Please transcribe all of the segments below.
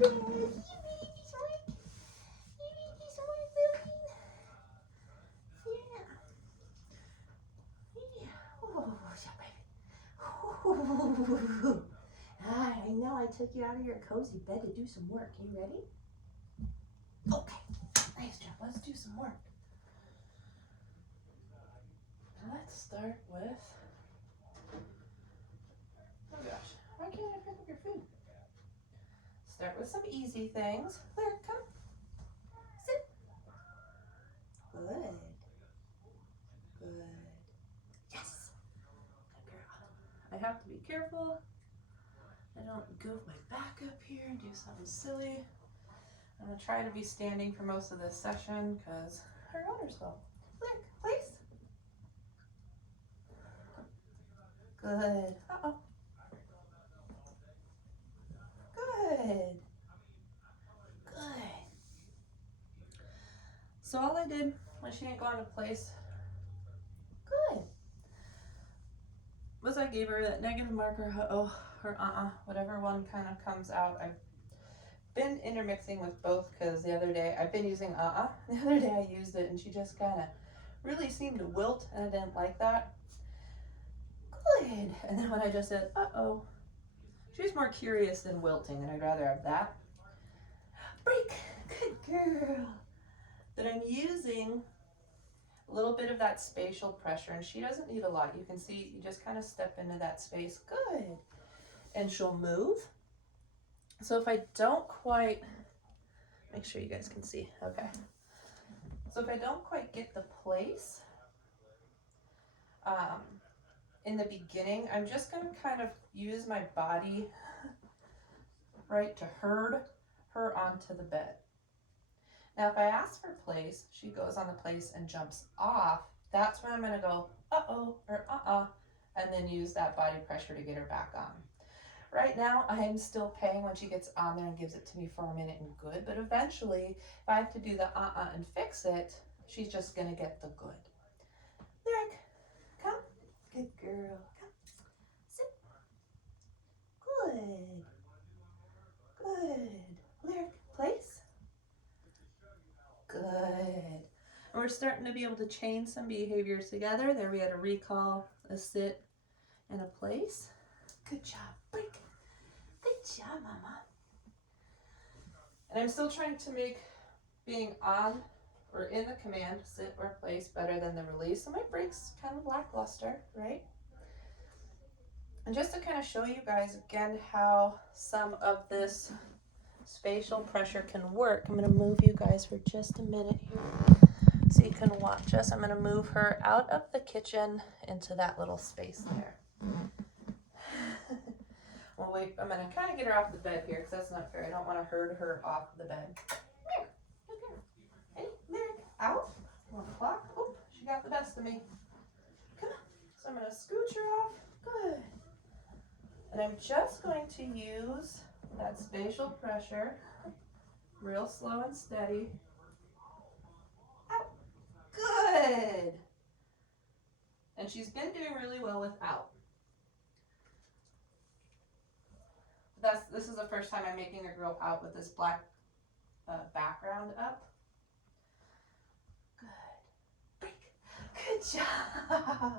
Good. You made this work. You made this work, Lillian. Yeah. Oh, yeah, baby. Ah, I know I took you out of your cozy bed to do some work. You ready? Okay. Nice job. Let's do some work. Let's start with... Oh gosh, why can't I pick up your food? Start with some easy things. There, come. Sit. Good. Good. Yes. Good girl. I have to be careful. I don't goof my back up here and do something silly. I'm going to try to be standing for most of this session because her owners will. Look, please. Good. Uh-oh. Good. Good. So all I did when she didn't go into place, good, was I gave her that negative marker, or whatever one kind of comes out. I've been intermixing with both because the other day, I've been using the other day I used it and she just kind of really seemed to wilt and I didn't like that. Good. And then when I just said, she's more curious than wilting and I'd rather have that. Break. Good girl. But I'm using a little bit of that spatial pressure and she doesn't need a lot. You can see you just kind of step into that space. Good. And she'll move. So if I don't quite, make sure you guys can see. Okay. So if I don't quite get the place in the beginning, I'm just going to kind of use my body, right, to herd her onto the bed. Now, if I ask for place, she goes on the place and jumps off. That's when I'm going to go, or and then use that body pressure to get her back on. Right now, I'm still paying when she gets on there and gives it to me for a minute and good, but eventually, if I have to do the and fix it, she's just going to get the good. Lyric, come. Good girl. Come. Sit. Good. Good. Lyric, place. Good. And we're starting to be able to chain some behaviors together. There we had a recall, a sit, and a place. Good job. Break. Good job, Mama. And I'm still trying to make being on or in the command, sit or place, better than the release. So my break's kind of lackluster, right? And just to kind of show you guys again how some of this spatial pressure can work, I'm going to move you guys for just a minute here so you can watch us. I'm going to move her out of the kitchen into that little space there. Well, wait, I'm going to kind of get her off the bed here because that's not fair. I don't want to herd her off the bed. Here, look here. Hey, Lyric, out. You want the clock? Oh, she got the best of me. Come on. So I'm going to scooch her off. Good. And I'm just going to use that spatial pressure, real slow and steady. Out. Good. And she's been doing really well without. This is the first time I'm making a girl out with this black background up. Good. Break. Good job.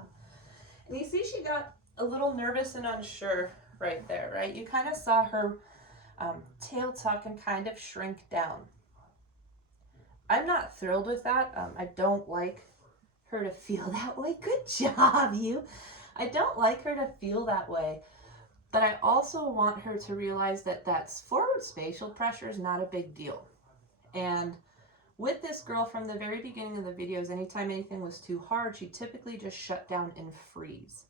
And you see she got a little nervous and unsure right there, right? You kind of saw her tail tuck and kind of shrink down. I'm not thrilled with that. I don't like her to feel that way. Good job, you. I don't like her to feel that way. But I also want her to realize that forward spatial pressure is not a big deal. And with this girl from the very beginning of the videos, anytime anything was too hard, she typically just shut down and freeze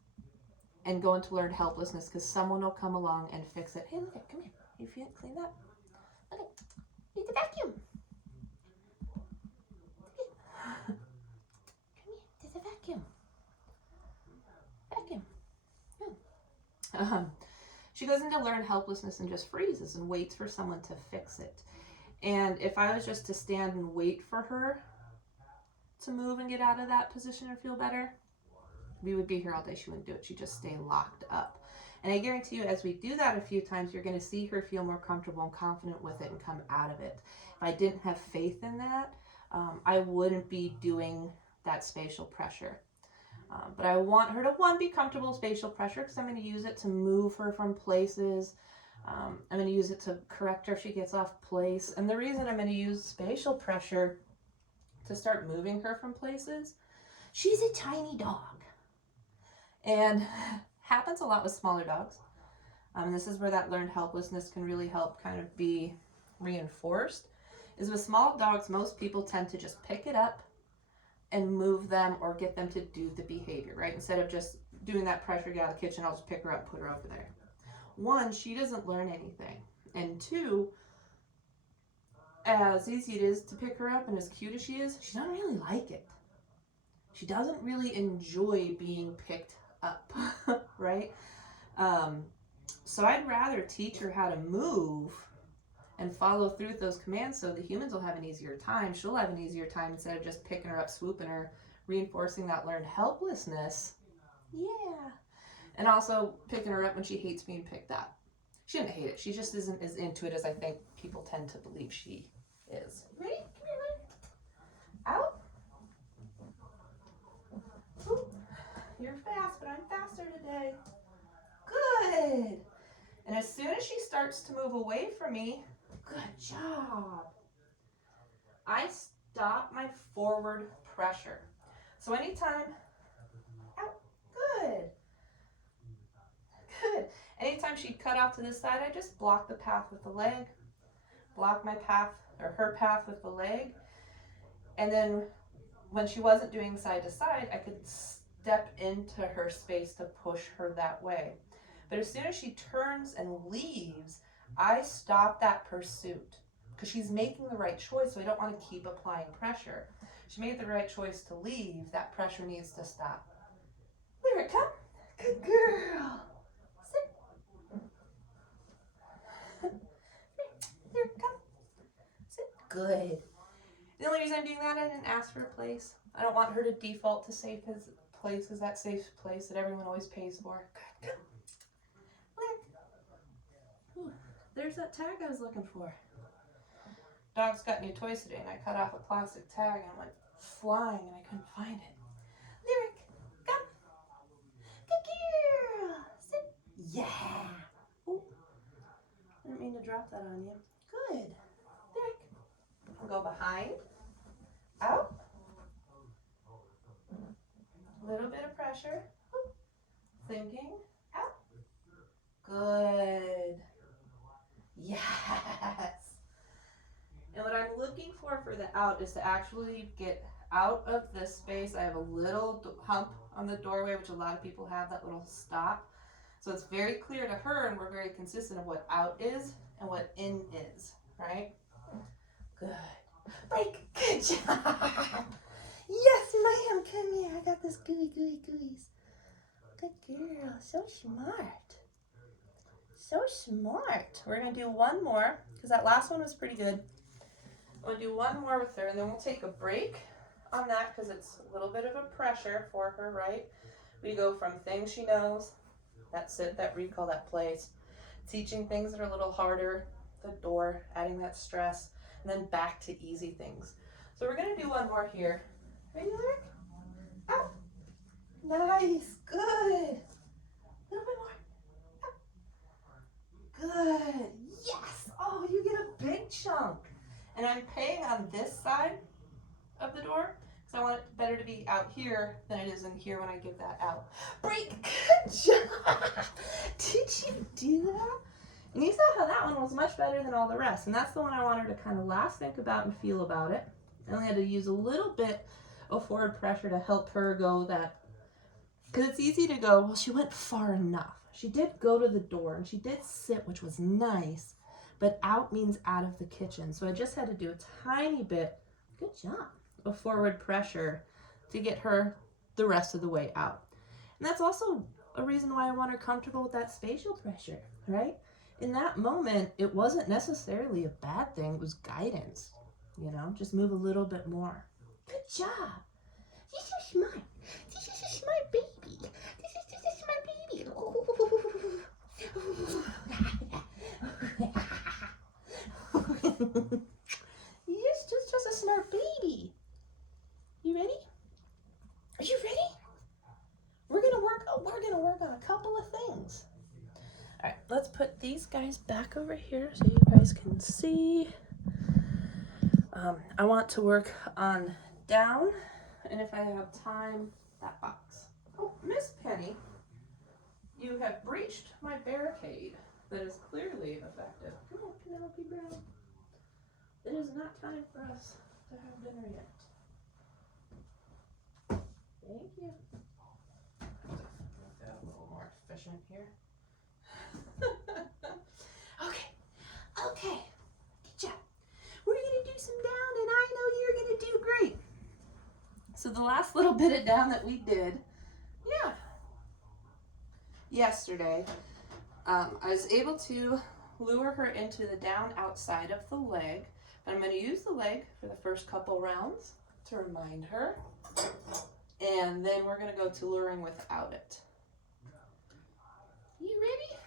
and go into learned helplessness because someone will come along and fix it. Hey, look it, come here. You feel it? Clean that. Okay, need the vacuum. Come here, there's a vacuum. Vacuum. She goes into learned helplessness and just freezes and waits for someone to fix it. And if I was just to stand and wait for her to move and get out of that position or feel better, we would be here all day. She wouldn't do it. She'd just stay locked up. And I guarantee you, as we do that a few times, you're going to see her feel more comfortable and confident with it and come out of it. If I didn't have faith in that, I wouldn't be doing that spatial pressure. But I want her to, one, be comfortable with spatial pressure because I'm going to use it to move her from places. I'm going to use it to correct her if she gets off place. And the reason I'm going to use spatial pressure to start moving her from places, she's a tiny dog. And happens a lot with smaller dogs. This is where that learned helplessness can really help kind of be reinforced. Is with small dogs, most people tend to just pick it up and move them or get them to do the behavior, right? Instead of just doing that pressure, get out of the kitchen, I'll just pick her up, put her over there. One, she doesn't learn anything. And two, as easy it is to pick her up and as cute as she doesn't really like it. She doesn't really enjoy being picked up, right? So I'd rather teach her how to move and follow through with those commands so the humans will have an easier time. She'll have an easier time instead of just picking her up, swooping her, reinforcing that learned helplessness. Yeah. And also picking her up when she hates being picked up. She didn't hate it. She just isn't as into it as I think people tend to believe she is. Ready? Come here, honey. Out. Ooh. You're fast, but I'm faster today. Good. And as soon as she starts to move away from me, good job, I stop my forward pressure. So anytime, out, good. Good. Anytime she'd cut off to this side, I just block the path with the leg, block my path, or her path with the leg. And then when she wasn't doing side to side, I could step into her space to push her that way. But as soon as she turns and leaves, I stop that pursuit because she's making the right choice, so I don't want to keep applying pressure. She made the right choice to leave. That pressure needs to stop. There it comes. Good girl. Sit. There it comes. Sit. Good. The only reason I'm doing that, I didn't ask for a place. I don't want her to default to safe place as that safe place that everyone always pays for. Good. Come. There's that tag I was looking for. Dog's got new toys today, and I cut off a plastic tag and went flying, and I couldn't find it. Lyric, come. Good girl. Sit. Yeah. Oh, I didn't mean to drop that on you. Good. Lyric. I'll go behind. Out. A little bit of pressure. Thinking. Out. Good. Yes. And what I'm looking for the out is to actually get out of this space. I have a little hump on the doorway, which a lot of people have, that little stop. So it's very clear to her, and we're very consistent of what out is and what in is, right? Good. Break. Good job. Yes, ma'am. Come here. I got this gooey's. Good girl. So smart. So smart. We're going to do one more because that last one was pretty good. We'll do one more with her, and then we'll take a break on that because it's a little bit of a pressure for her, right? We go from things she knows, that sit, that recall, that place, teaching things that are a little harder, the door, adding that stress, and then back to easy things. So we're going to do one more here. Ready, Lyric? Out. Nice. Good. A little bit more. Good. Yes. Oh, you get a big chunk. And I'm paying on this side of the door because I want it better to be out here than it is in here when I give that out. Break. Good job. Did you do that? And you saw how that one was much better than all the rest. And that's the one I want her to kind of last think about and feel about it. I only had to use a little bit of forward pressure to help her go that. Because it's easy to go, well, she went far enough. She did go to the door and she did sit, which was nice. But out means out of the kitchen. So I just had to do a tiny bit, good job, of forward pressure to get her the rest of the way out. And that's also a reason why I want her comfortable with that spatial pressure, right? In that moment, it wasn't necessarily a bad thing. It was guidance, you know, just move a little bit more. Good job. She's so smart. This is a smart baby. This is a smart baby. Yes, just a smart baby. You ready? Are you ready? We're gonna work on a couple of things. All right, let's put these guys back over here so you guys can see. I want to work on down, and if I have time, that box. Oh, Miss Penny, you have breached my barricade that is clearly effective. Come on, Penelope Brown. It is not time for us to have dinner yet. Thank you. Make that a little more efficient here. Okay, good job. We're gonna do some down, and I know you're gonna do great. So the last little bit of down that we did, yesterday, I was able to lure her into the down outside of the leg. But I'm going to use the leg for the first couple rounds to remind her. And then we're going to go to luring without it. You ready?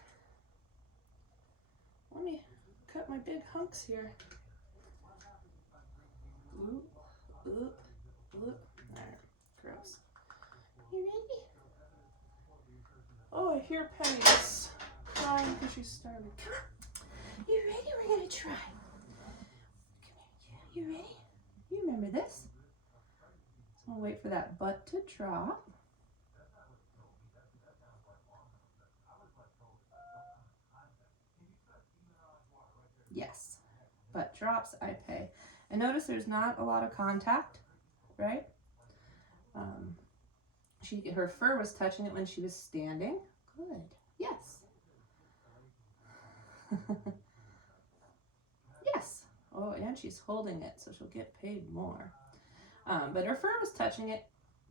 Let me cut my big hunks here. Oop, oop, oop. Alright, gross. You ready? Oh, I hear Penny's crying because she's starving. Come on. You ready? We're going to try. Come here. You ready? You remember this? So I'll wait for that butt to drop. Yes, butt drops, I pay. And notice there's not a lot of contact, right? Her fur was touching it when she was standing. Good, yes. Yes. Oh, and she's holding it, so she'll get paid more. But her fur was touching it,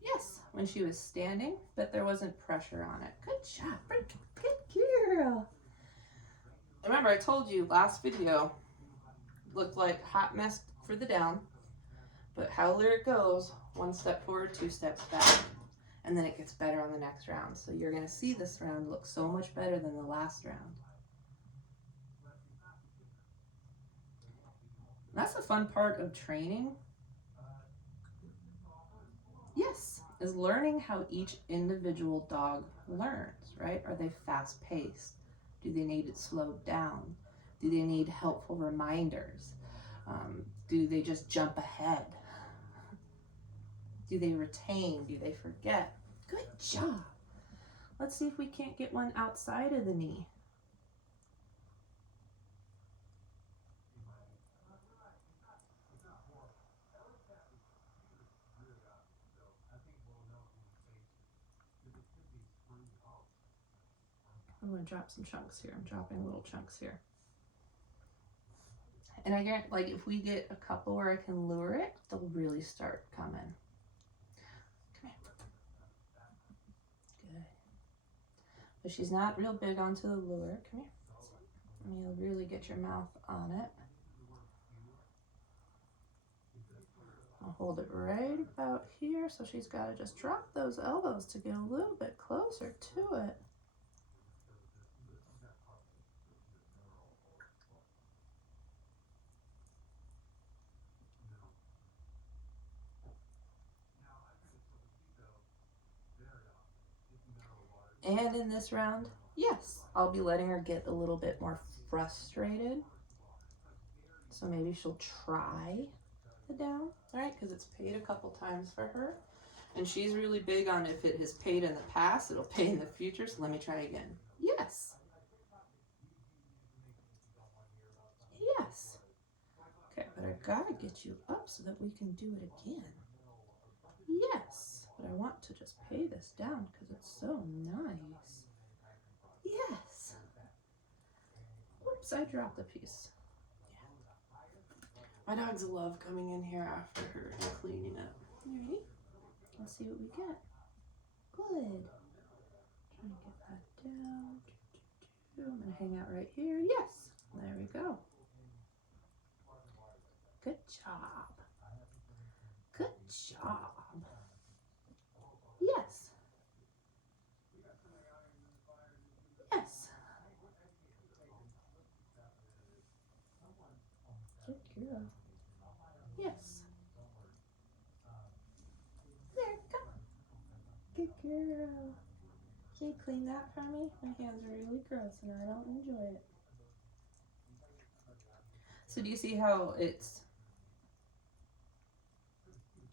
yes, when she was standing, but there wasn't pressure on it. Good job, good girl. Remember, I told you last video looked like hot mess for the down, but however it goes, 1 step forward, 2 steps back, and then it gets better on the next round. So you're going to see this round look so much better than the last round. That's the fun part of training. Yes, is learning how each individual dog learns, right? Are they fast-paced? Do they need it slowed down? Do they need helpful reminders? Do they just jump ahead? Do they retain? Do they forget? Good job. Let's see if we can't get one outside of the knee. I'm going to drop some chunks here. I'm dropping little chunks here. And I get, like, if we get a couple where I can lure it, they'll really start coming. Come here. Good. But she's not real big onto the lure. Come here. And you'll really get your mouth on it. I'll hold it right about here, so she's got to just drop those elbows to get a little bit closer to it. And in this round, yes, I'll be letting her get a little bit more frustrated. So maybe she'll try the down, right? Because it's paid a couple times for her. And she's really big on if it has paid in the past, it'll pay in the future. So let me try again. Yes. Yes. Okay, but I gotta get you up so that we can do it again. Yes. But I want to just pay this down because it's so nice. Yes. Oops, I dropped a piece. Yeah. My dogs love coming in here after her and cleaning up. You ready? Let's see what we get. Good. Trying to get that down. I'm going to hang out right here. Yes. There we go. Good job. Good job. Yes. Yes. Good girl. Can you clean that for me? My hands are really gross and I don't enjoy it. So do you see how it's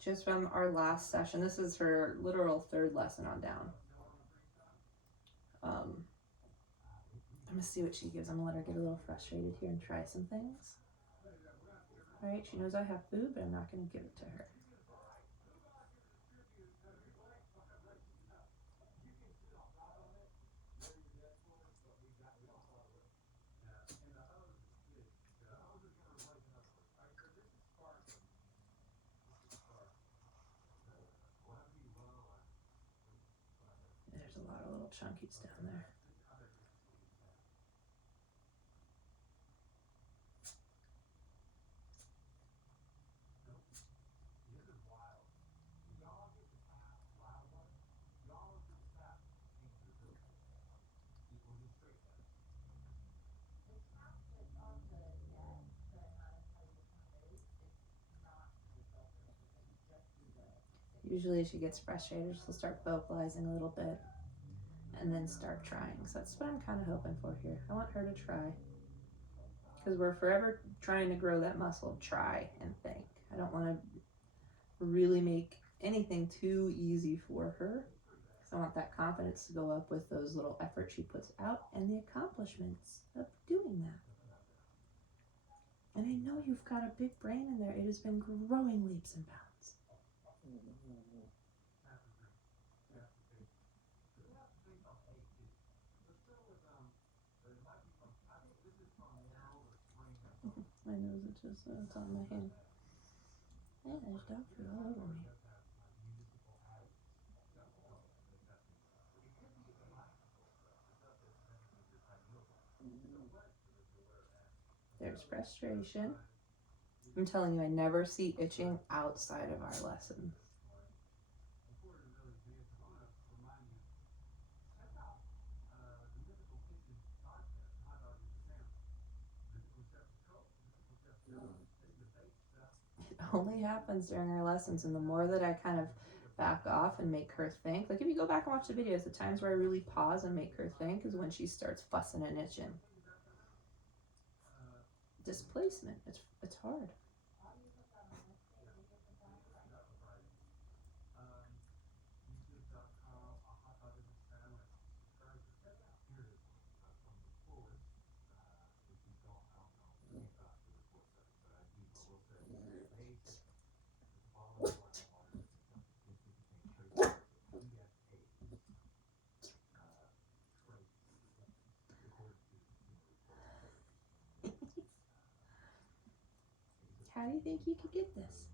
just from our last session? This is her literal third lesson on down. I'm gonna see what she gives. I'm gonna let her get a little frustrated here and try some things. All right, she knows I have food, but I'm not gonna give it to her. There's a lot of little chunkies down there. Usually she gets frustrated, she'll start vocalizing a little bit and then start trying. So that's what I'm kind of hoping for here. I want her to try, because we're forever trying to grow that muscle of try and think. I don't want to really make anything too easy for her, because I want that confidence to go up with those little efforts she puts out and the accomplishments of doing that. And I know you've got a big brain in there. It has been growing leaps and bounds. My nose is just, it's on my hand. Yeah, there's dog food all over me. There's frustration. I'm telling you, I never see itching outside of our lessons. It only happens during our lessons, and the more that I kind of back off and make her think, like if you go back and watch the videos, the times where I really pause and make her think is when she starts fussing and itching. Displacement, it's hard. How do you think you could get this?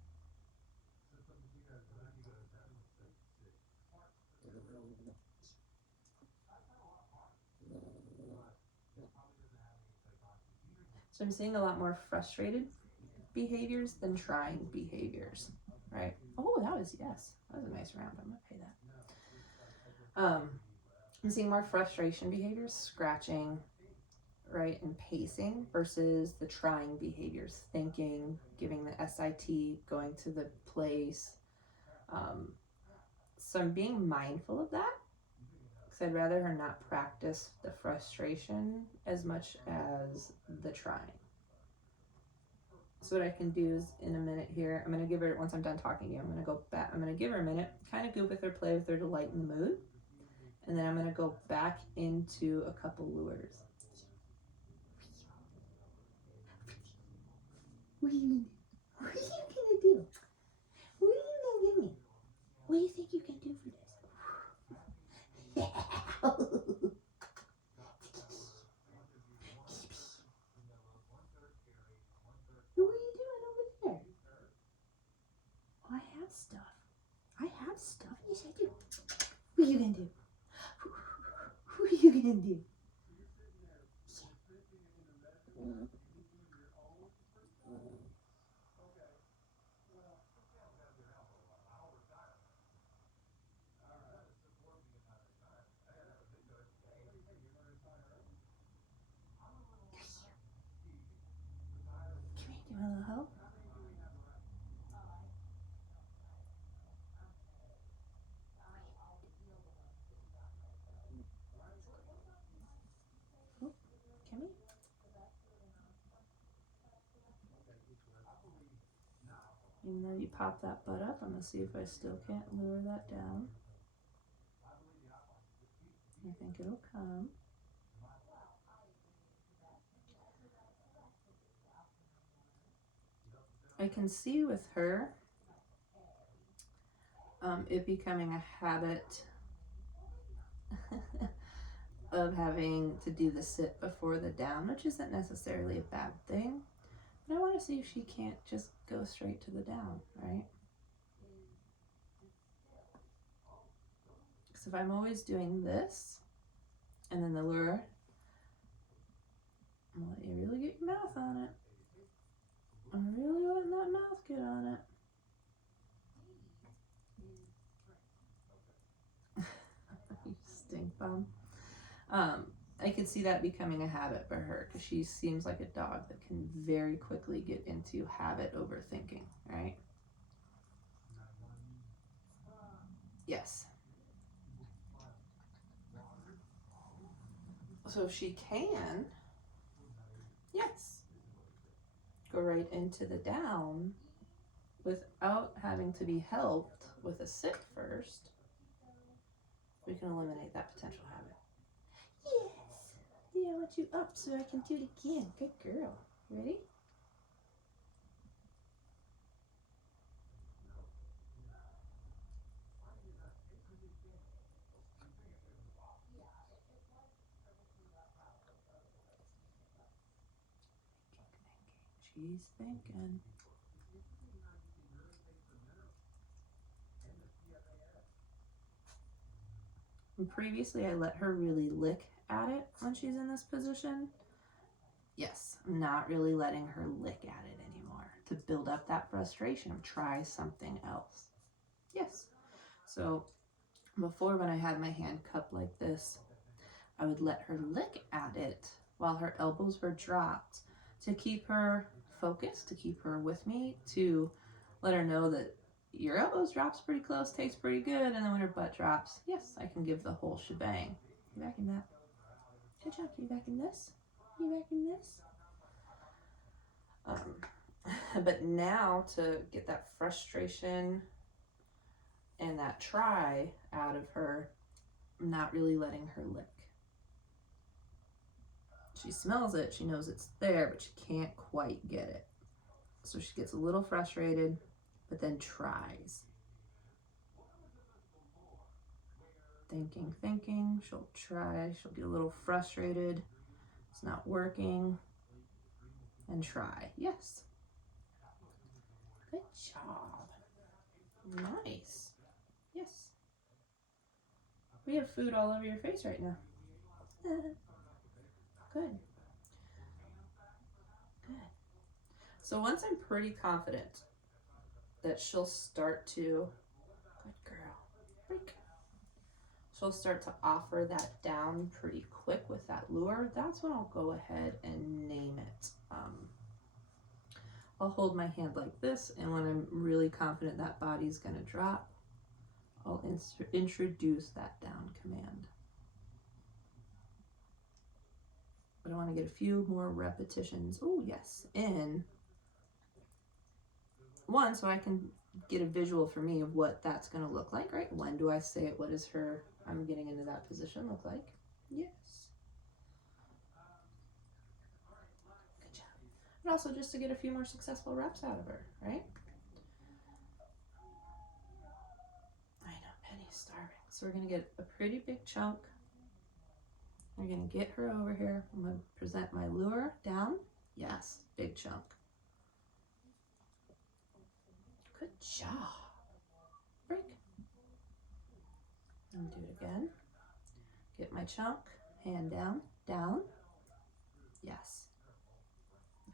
So I'm seeing a lot more frustrated behaviors than trying behaviors, right? Oh, that was, yes, that was a nice round. I'm gonna pay that. I'm seeing more frustration behaviors, scratching, right, and pacing versus the trying behaviors, thinking, giving the SIT, going to the place. So I'm being mindful of that, because I'd rather her not practice the frustration as much as the trying. So what I can do is, in a minute here, I'm going to give her, once I'm done talking to you, I'm going to go back, I'm going to give her a minute, kind of goof with her, play with her to lighten the mood, and then I'm going to go back into a couple lures. What are you going to do? What are you going to do? What are you going to give me? What do you think you can do for this? What are you doing over there? I have stuff. I have stuff. Yes, I do. What are you going to do? What are you going to do? Come here, do you want a little help? And then you pop that butt up. I'm going to see if I still can't lure that down. I think it'll come. I can see with her it becoming a habit of having to do the sit before the down, which isn't necessarily a bad thing. But I want to see if she can't just go straight to the down, right? Because if I'm always doing this and then the lure, I'm gonna let you really get your mouth on it. I'm really letting that mouth get on it. You stink bum. I could see that becoming a habit for her because she seems like a dog that can very quickly get into habit overthinking, right? Yes. So if she can, yes, go right into the down without having to be helped with a sit first, we can eliminate that potential habit. Yes. Yeah, I want you up so I can do it again. Good girl. Ready? She's thinking. And previously I let her really lick at it when she's in this position. Yes, I'm not really letting her lick at it anymore to build up that frustration of try something else. Yes. So before, when I had my hand cupped like this, I would let her lick at it while her elbows were dropped to keep her focused, to keep her with me, to let her know that your elbows drops pretty close, tastes pretty good, and then when her butt drops, yes, I can give the whole shebang. You back in that? Good job. You back in this? You back in this? But now to get that frustration and that try out of her, I'm not really letting her lick. She smells it, she knows it's there, but she can't quite get it. So she gets a little frustrated, but then tries. Thinking, she'll try, she'll get a little frustrated, it's not working, and try. Yes. Good job. Nice. Yes. We have food all over your face right now. Good. Good. So once I'm pretty confident that she'll start to, good girl, break. She'll start to offer that down pretty quick with that lure, that's when I'll go ahead and name it. I'll hold my hand like this, and when I'm really confident that body's gonna drop, I'll introduce that down command. But I want to get a few more repetitions. Oh yes, in one, so I can get a visual for me of what that's going to look like, right? When do I say it? What does her, I'm getting into that position, look like? Yes. Good job. And also just to get a few more successful reps out of her, right? I know, Penny's starving. So we're going to get a pretty big chunk. We're going to get her over here. I'm going to present my lure down. Yes, big chunk. Good job. Break. And do it again. Get my chunk, hand down, down. Yes.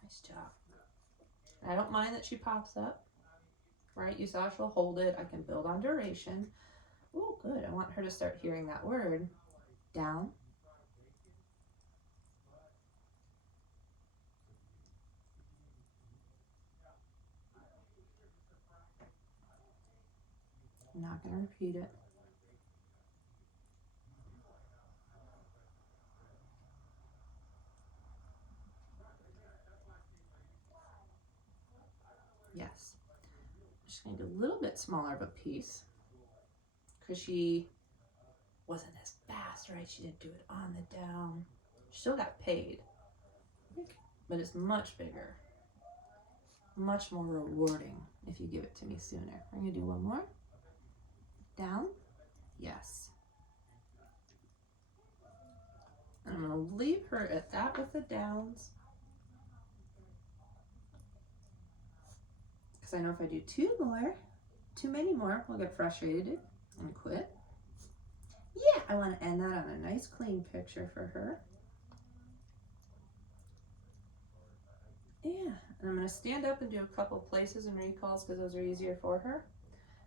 Nice job. I don't mind that she pops up, right? You saw she'll hold it. I can build on duration. Oh, good. I want her to start hearing that word. Down. I'm not going to repeat it. Yes. just going to do a little bit smaller of a piece because she wasn't as fast, right? She didn't do it on the down. She still got paid, but it's much bigger, much more rewarding if you give it to me sooner. I'm going to do one more. Down. Yes. And I'm going to leave her at that with the downs. Because I know if I do too many more, we'll get frustrated and quit. Yeah, I want to end that on a nice clean picture for her. Yeah, and I'm going to stand up and do a couple places and recalls because those are easier for her.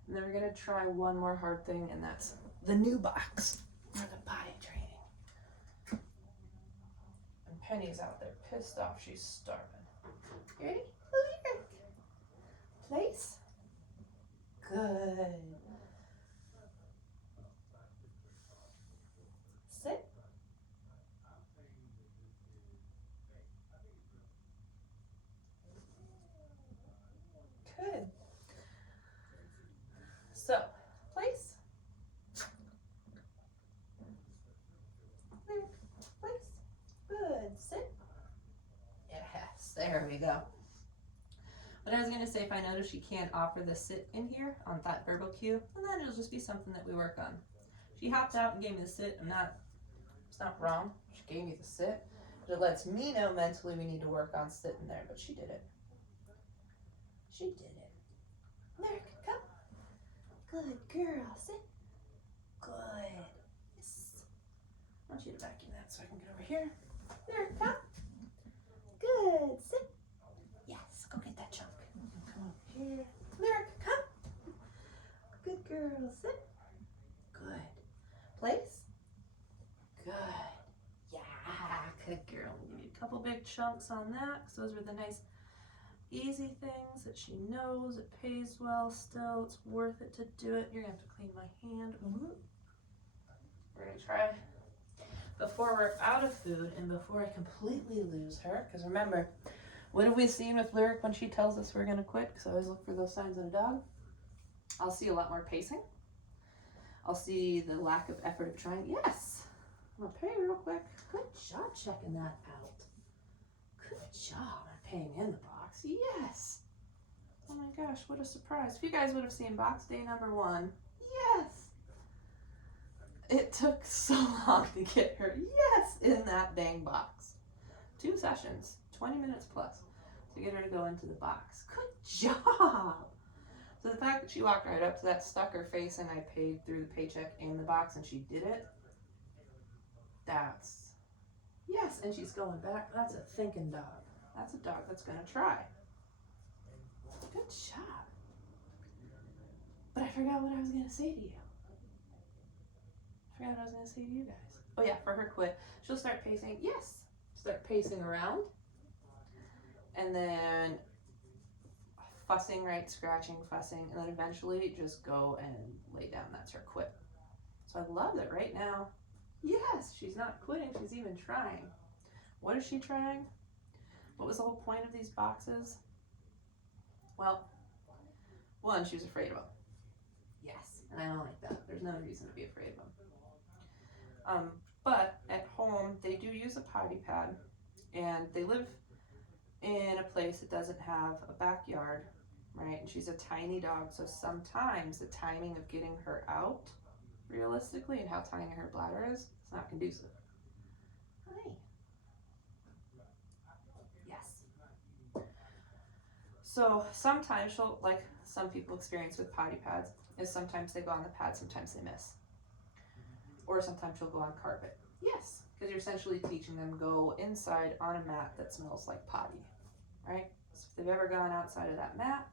And then we're going to try one more hard thing, and that's the new box for the potty training. And Penny's out there pissed off. She's starving. You ready? Place. Good. Sit. Good. So, place. Place. Good. Sit. Yes, there we go. But I was going to say, if I notice she can't offer the sit in here on that verbal cue, then it'll just be something that we work on. She hopped out and gave me the sit. It's not wrong. She gave me the sit. But it lets me know mentally we need to work on sitting there, but she did it. She did it. Lyric, come. Good girl, sit. Good. Yes. I want you to vacuum that so I can get over here. Lyric, come. Good, sit. Yes, go get that chunk. Come over here. Lyric, come. Good girl, sit. Good. Place. Good. Yeah, good girl. We'll give you a couple big chunks on that because those were the nice easy things that she knows. It pays well still. It's worth it to do it. You're going to have to clean my hand. We're going to try before we're out of food and before I completely lose her. Because remember, what have we seen with Lyric when she tells us we're going to quit? Because I always look for those signs in a dog. I'll see a lot more pacing. I'll see the lack of effort of trying. Yes. I'm going to pay real quick. Good job checking that out. Good job on paying in the box. Yes. Oh my gosh, what a surprise. If you guys would have seen box day number 1, yes. It took so long to get her, yes, in that dang box. 2 sessions, 20 minutes plus, to get her to go into the box. Good job. So the fact that she walked right up to that, stuck her face in, I paid through the paycheck in the box, and she did it. That's, yes, and she's going back. That's a thinking dog. That's a dog that's going to try. Good job. But I forgot what I was going to say to you. I forgot what I was going to say to you guys. Oh yeah, for her quit, she'll start pacing. Yes. Start pacing around. And then fussing, right? Scratching, fussing. And then eventually just go and lay down. That's her quit. So I love that right now. Yes, she's not quitting. She's even trying. What is she trying? What was the whole point of these boxes? Well, one, she was afraid of them. Yes, and I don't like that. There's no reason to be afraid of them. But at home, they do use a potty pad, and they live in a place that doesn't have a backyard, right? And she's a tiny dog, so sometimes the timing of getting her out, realistically, and how tiny her bladder is, it's not conducive. Hi. Yes. So sometimes she'll, like some people experience with potty pads, is sometimes they go on the pad, sometimes they miss. Or sometimes she'll go on carpet. Yes, because you're essentially teaching them go inside on a mat that smells like potty, right? So if they've ever gone outside of that mat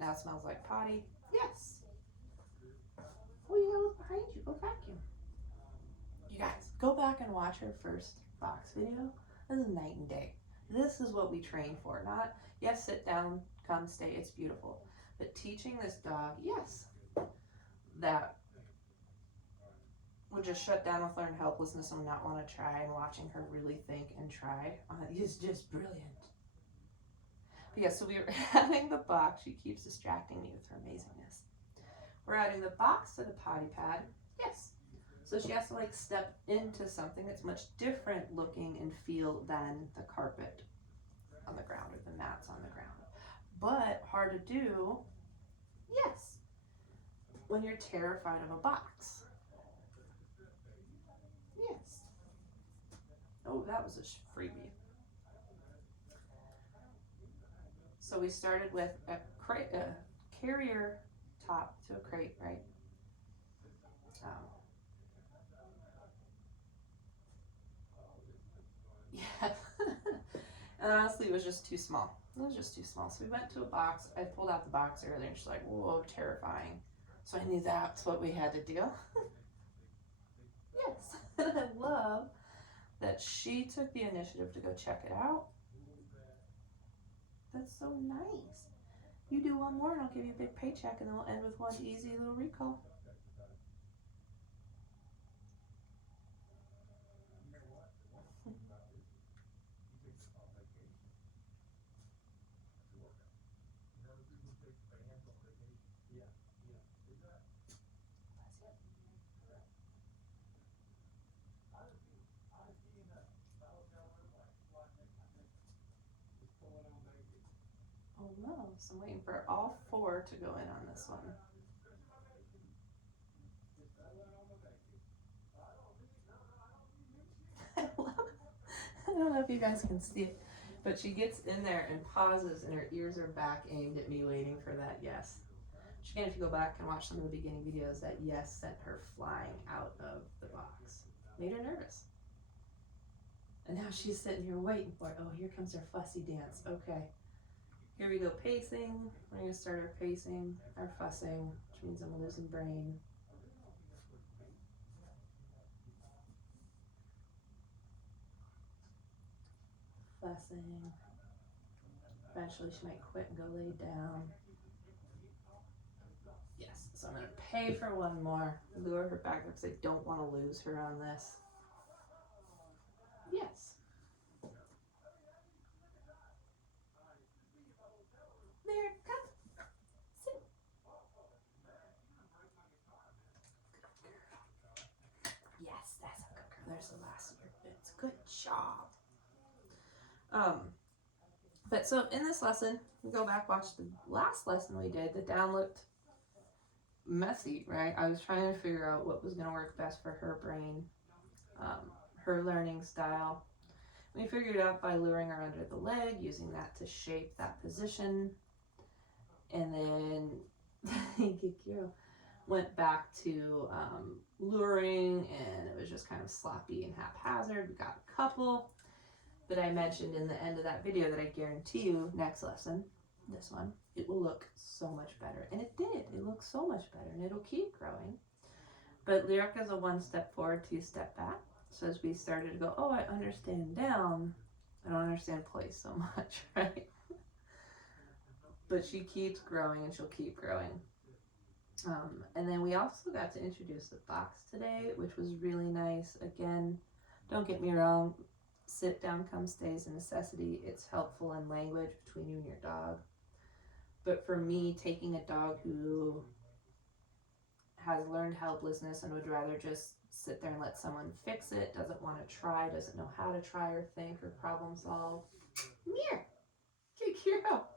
now smells like potty. Yes. Oh, you gotta look behind you. Go vacuum. You guys, go back and watch her first box video. This is night and day. This is what we train for. Not, yes, sit down, come, stay, it's beautiful. But teaching this dog, yes, that would just shut down with learned helplessness and not want to try, and watching her really think and try is just brilliant. But yeah, so we were adding the box. She keeps distracting me with her amazingness. We're adding the box to the potty pad. Yes. So she has to like step into something that's much different looking and feel than the carpet on the ground or the mats on the ground. But hard to do, yes, when you're terrified of a box. Yes. Oh, that was a freebie. So we started with a carrier top to a crate, right? Yeah. And honestly, it was just too small. It was just too small. So we went to a box. I pulled out the box earlier and she's like, whoa, terrifying. So I knew that's what we had to do. Yes. And I love that she took the initiative to go check it out. That's so nice. You do one more and I'll give you a big paycheck and then we'll end with one easy little recall. Oh no, so I'm waiting for all four to go in on this one. I love it. I don't know if you guys can see it, but she gets in there and pauses and her ears are back aimed at me waiting for that yes. Again, if you go back and watch some of the beginning videos, that yes sent her flying out of the box. Made her nervous. And now she's sitting here waiting for it. Oh, here comes her fussy dance. Okay. Here we go pacing. We're going to start our pacing, our fussing, which means I'm losing brain. Fussing. Eventually she might quit and go lay down. Yes, so I'm going to pay for one more. Lure her back because I don't want to lose her on this. Yes. There it comes. Sit. Yes, that's a good girl. There's the last of your bits. Good job. But so in this lesson, we go back, watch the last lesson we did. The down looked messy, right? I was trying to figure out what was going to work best for her brain, her learning style. We figured it out by luring her under the leg, using that to shape that position. And then Kikiro went back to luring, and it was just kind of sloppy and haphazard. We got a couple. But I mentioned in the end of that video that I guarantee you next lesson, this one, it will look so much better. And it did. It looks so much better, and it'll keep growing. But lyric is a 1 step forward, 2 step back. So as we started to go, oh, I understand down, I don't understand place so much, right? But she keeps growing, and she'll keep growing. And then we also got to introduce the box today, which was really nice. Again, don't get me wrong, sit down, come stay is a necessity. It's helpful in language between you and your dog. But for me, taking a dog who has learned helplessness and would rather just sit there and let someone fix it, doesn't want to try, doesn't know how to try or think or problem solve, here, kick her out.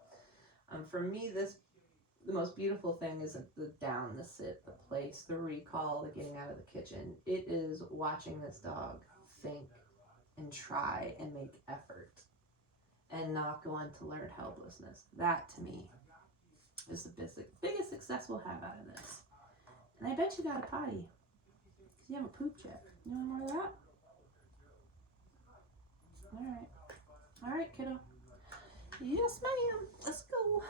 For me, the most beautiful thing isn't the down, the sit, the place, the recall, the getting out of the kitchen. It is watching this dog think and try and make effort and not go on to learn helplessness. That to me is the biggest success we'll have out of this. And I bet you got a potty because you haven't pooped yet. You want more of that? All right, kiddo. Yes, ma'am. Let's go.